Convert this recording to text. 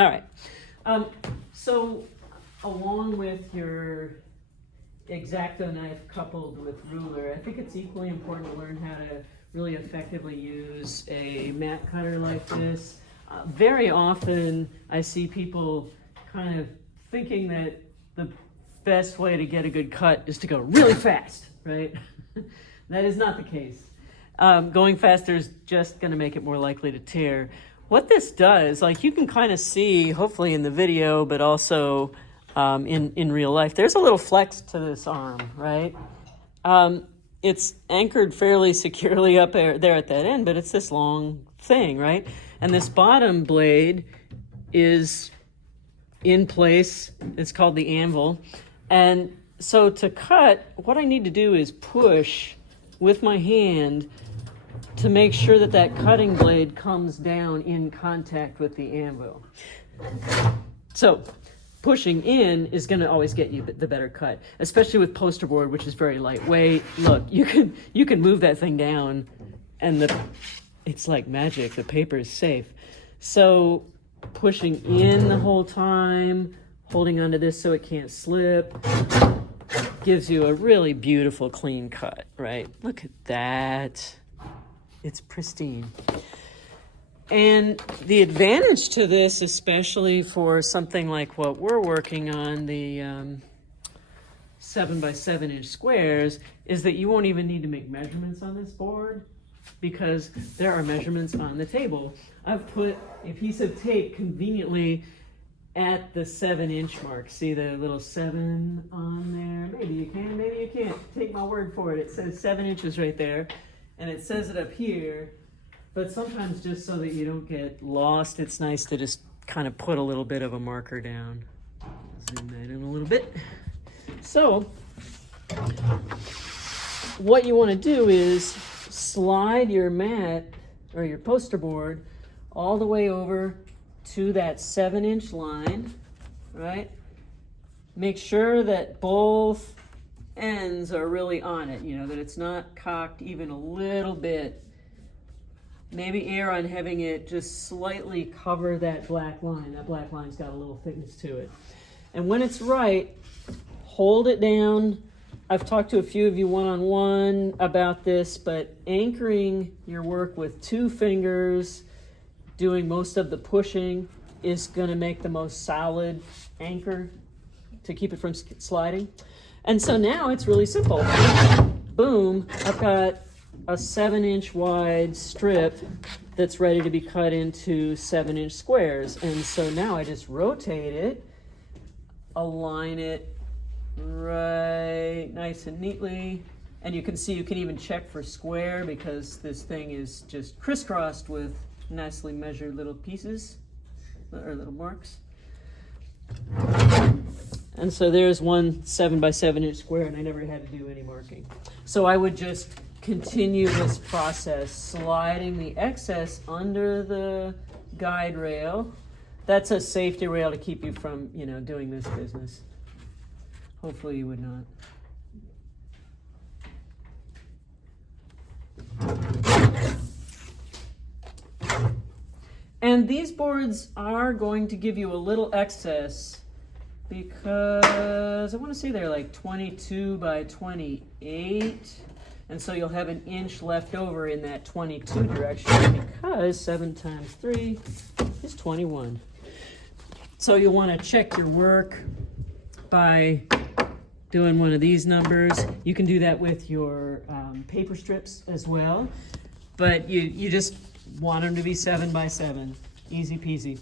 All right. So along with your X-Acto knife coupled with ruler, I think it's equally important to learn how to really effectively use a mat cutter like this. Very often I see people kind of thinking that the best way to get a good cut is to go really fast, right? That is not the case. Going faster is just going to make it more likely to tear. What this does, like you can kind of see, hopefully in the video, but also in real life, there's a little flex to this arm, right? It's anchored fairly securely up there at that end, but it's this long thing, right? And this bottom blade is in place. It's called the anvil. And so to cut, what I need to do is push with my hand to make sure that that cutting blade comes down in contact with the anvil. So pushing in is going to always get you the better cut, especially with poster board, which is very lightweight. Look, you can move that thing down and it's like magic. The paper is safe. So pushing in the whole time, holding onto this so it can't slip, gives you a really beautiful clean cut, right? Look at that. It's pristine. And the advantage to this, especially for something like what we're working on, the 7 by 7 inch squares, is that you won't even need to make measurements on this board because there are measurements on the table. I've put a piece of tape conveniently at the 7 inch mark. See the little 7 on there? Maybe you can, maybe you can't. Take my word for it. It says 7 inches right there, and it says it up here. But sometimes just so that you don't get lost, it's nice to just kind of put a little bit of a marker down. Zoom that in a little bit. So what you want to do is slide your mat or your poster board all the way over to that 7 inch line, right? Make sure that both ends are really on it, you know, that it's not cocked even a little bit. Maybe err on having it just slightly cover that black line. That black line's got a little thickness to it. And when it's right, hold it down. I've talked to a few of you one-on-one about this, but anchoring your work with 2 fingers, doing most of the pushing, is going to make the most solid anchor to keep it from sliding. And so now it's really simple. Boom, I've got a 7 inch wide strip that's ready to be cut into 7 inch squares. And so now I just rotate it, align it right nice and neatly. And you can see you can even check for square because this thing is just crisscrossed with nicely measured little pieces or little marks. And so there's one 7 by 7 inch square, and I never had to do any marking. So I would just continue this process, sliding the excess under the guide rail. That's a safety rail to keep you from, you know, doing this business. Hopefully you would not. And these boards are going to give you a little excess because I want to say they're like 22 by 28. And so you'll have an inch left over in that 22 direction because 7 times 3 is 21. So you'll want to check your work by doing one of these numbers. You can do that with your paper strips as well. But you just want them to be 7 by 7. Easy peasy.